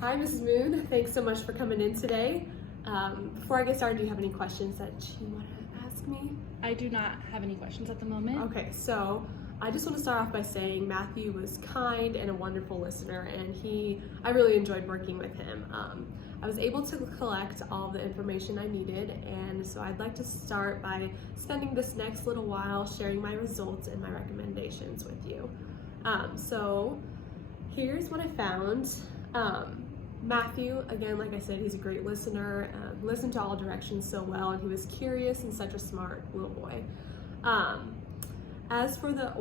Hi, Mrs. Moon. Thanks so much for coming in today. Before I get started, do you have any questions that you want to ask me? I do not have any questions at the moment. Okay, so I just want to start off by saying Matthew was kind and a wonderful listener, and I really enjoyed working with him. I was able to collect all the information I needed, and so I'd like to start by spending this next little while sharing my results and my recommendations with you. So here's what I found. Matthew, again, like I said, he's a great listener, listened to all directions so well, and he was curious and such a smart little boy. As for the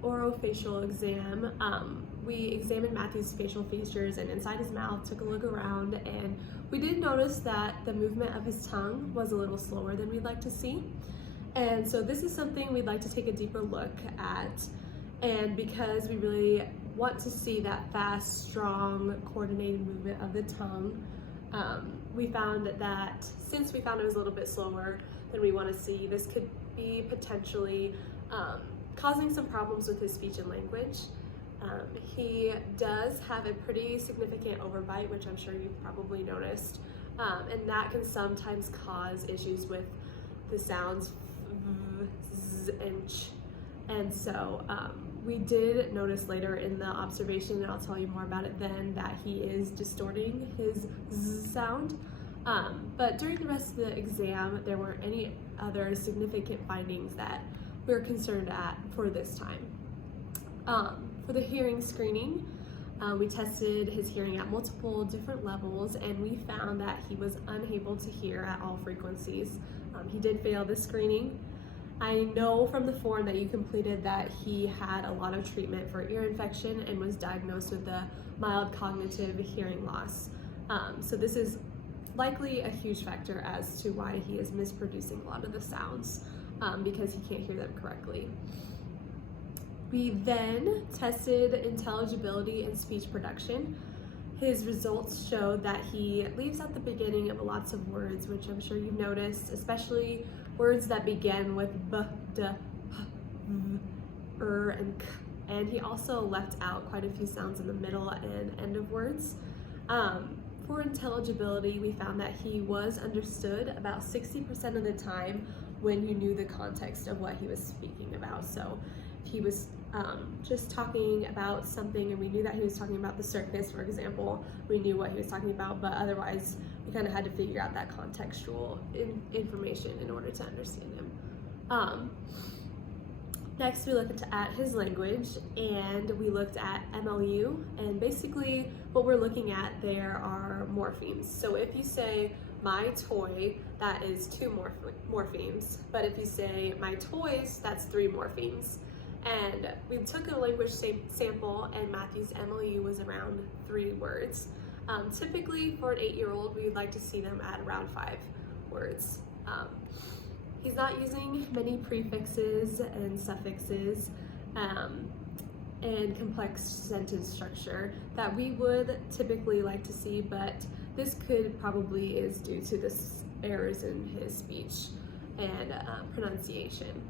orofacial exam, we examined Matthew's facial features and inside his mouth, took a look around, and we did notice that the movement of his tongue was a little slower than we'd like to see. And so this is something we'd like to take a deeper look at, and because we really want to see that fast, strong, coordinated movement of the tongue, we found that since we found it was a little bit slower than we want to see, this could be potentially causing some problems with his speech and language. He does have a pretty significant overbite, which I'm sure you've probably noticed, and that can sometimes cause issues with the sounds z and ch. And so we did notice later in the observation, and I'll tell you more about it then, that he is distorting his z sound. But during the rest of the exam, there weren't any other significant findings that we were concerned at for this time. For the hearing screening, we tested his hearing at multiple different levels, and we found that he was unable to hear at all frequencies. He did fail the screening. I know from the form that you completed that he had a lot of treatment for ear infection and was diagnosed with a mild cognitive hearing loss. So this is likely a huge factor as to why he is misproducing a lot of the sounds, because he can't hear them correctly. We then tested intelligibility and speech production. His results showed that he leaves out the beginning of lots of words, which I'm sure you've noticed, especially words that begin with b, d, p, v, and k. And he also left out quite a few sounds in the middle and end of words. For intelligibility, we found that he was understood about 60% of the time when you knew the context of what he was speaking about. So if he was just talking about something and we knew that he was talking about the circus, for example, we knew what he was talking about, but otherwise we kind of had to figure out that contextual information in order to understand him. Next, we looked at his language, and we looked at MLU, and basically what we're looking at there are morphemes. So if you say my toy, that is 2 morphemes, but if you say my toys, that's 3 morphemes. And we took a language sample, and Matthew's MLU was around 3 words. Typically for an 8-year-old, we'd like to see them at around 5 words. He's not using many prefixes and suffixes and complex sentence structure that we would typically like to see, but this could probably is due to the errors in his speech and pronunciation.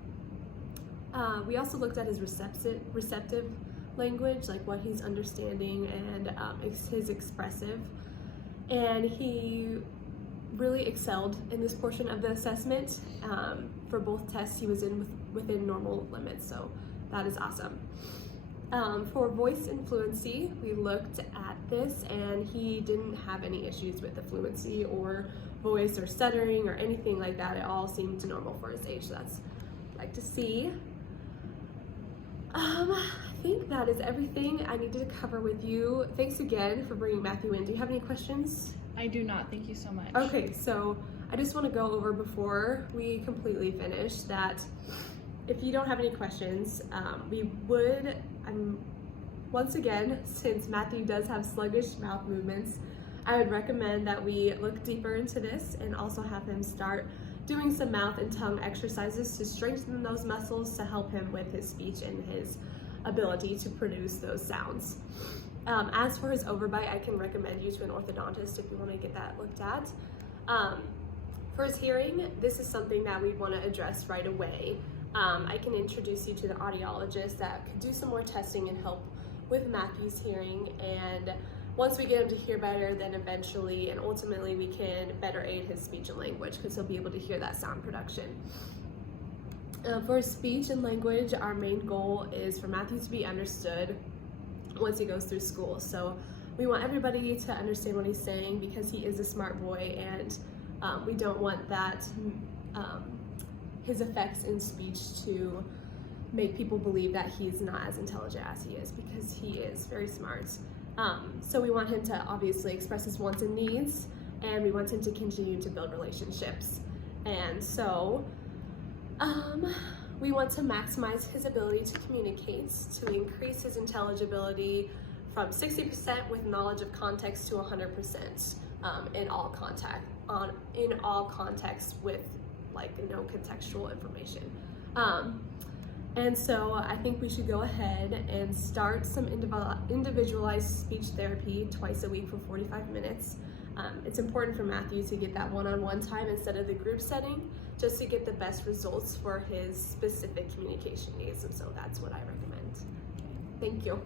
We also looked at his receptive language, like what he's understanding, and his expressive. And he really excelled in this portion of the assessment. For both tests, he was within normal limits, so that is awesome. For voice and fluency, we looked at this, and he didn't have any issues with the fluency or voice or stuttering or anything like that. It all seemed normal for his age, so that's what I'd like to see. I think that is everything I needed to cover with you. Thanks again for bringing Matthew in. Do you have any questions? I do not. Thank you so much. Okay, so I just want to go over before we completely finish that if you don't have any questions, once again, since Matthew does have sluggish mouth movements, I would recommend that we look deeper into this and also have him start doing some mouth and tongue exercises to strengthen those muscles to help him with his speech and his ability to produce those sounds. As for his overbite, I can recommend you to an orthodontist if you want to get that looked at. For his hearing, this is something that we want to address right away. I can introduce you to the audiologist that could do some more testing and help with Matthew's hearing, and once we get him to hear better, then eventually and ultimately we can better aid his speech and language because he'll be able to hear that sound production. For speech and language, our main goal is for Matthew to be understood once he goes through school. So we want everybody to understand what he's saying because he is a smart boy, and we don't want that his effects in speech to make people believe that he's not as intelligent as he is, because he is very smart. So we want him to obviously express his wants and needs, and we want him to continue to build relationships. And so we want to maximize his ability to communicate, to increase his intelligibility from 60% with knowledge of context to 100% in all contexts with like no contextual information. And so I think we should go ahead and start some individualized speech therapy twice a week for 45 minutes. It's important for Matthew to get that one-on-one time instead of the group setting, just to get the best results for his specific communication needs, and so that's what I recommend. Thank you.